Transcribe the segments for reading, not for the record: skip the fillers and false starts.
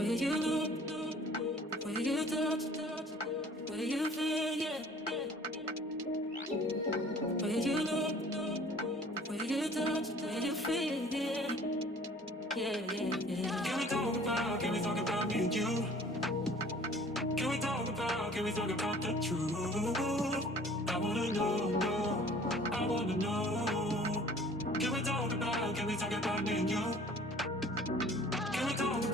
Where you look, where you touch, where you feel, yeah. Where you look, where you touch, where you feel, yeah. Yeah, yeah, yeah. Can we talk about me and you? Can we talk about the truth? I wanna know, no, I wanna know. Can we talk about me and you? Can we talk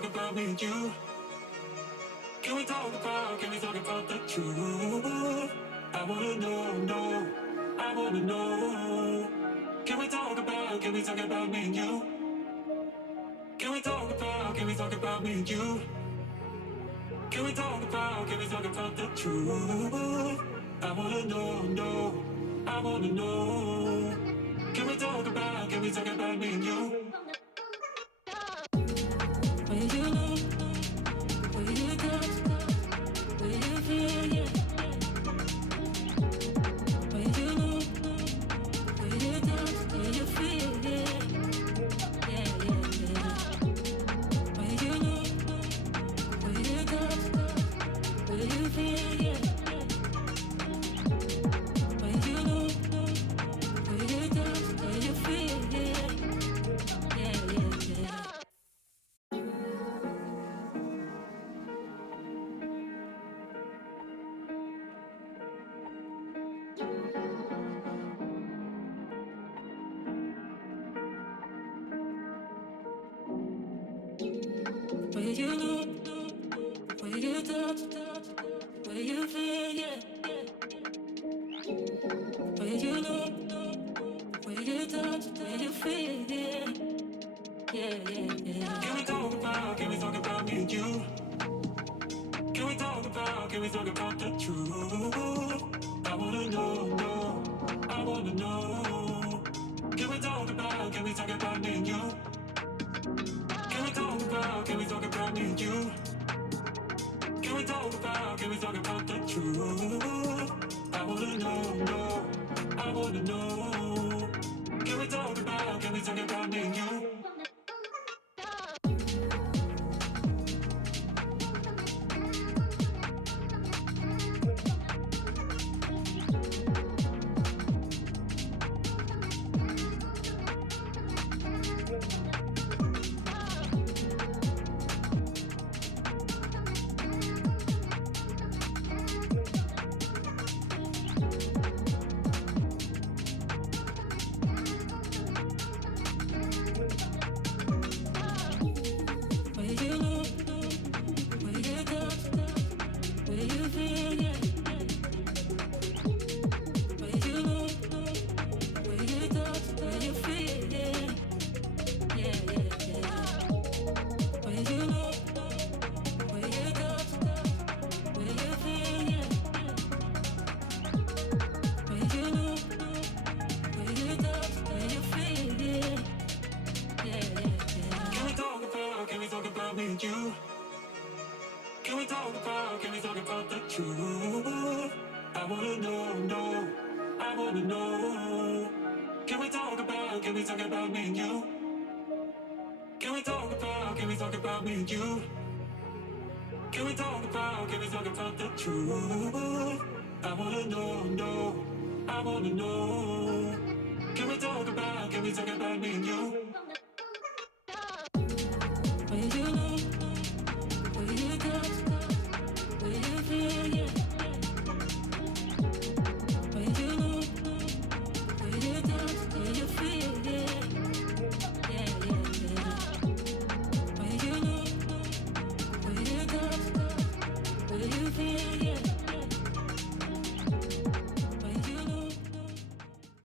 about me and you? Can we talk about the truth? I wanna know, no, I wanna know. Can we talk about me and you? can we talk about the truth? I wanna know, no, I wanna know. Can we talk about me and you? When you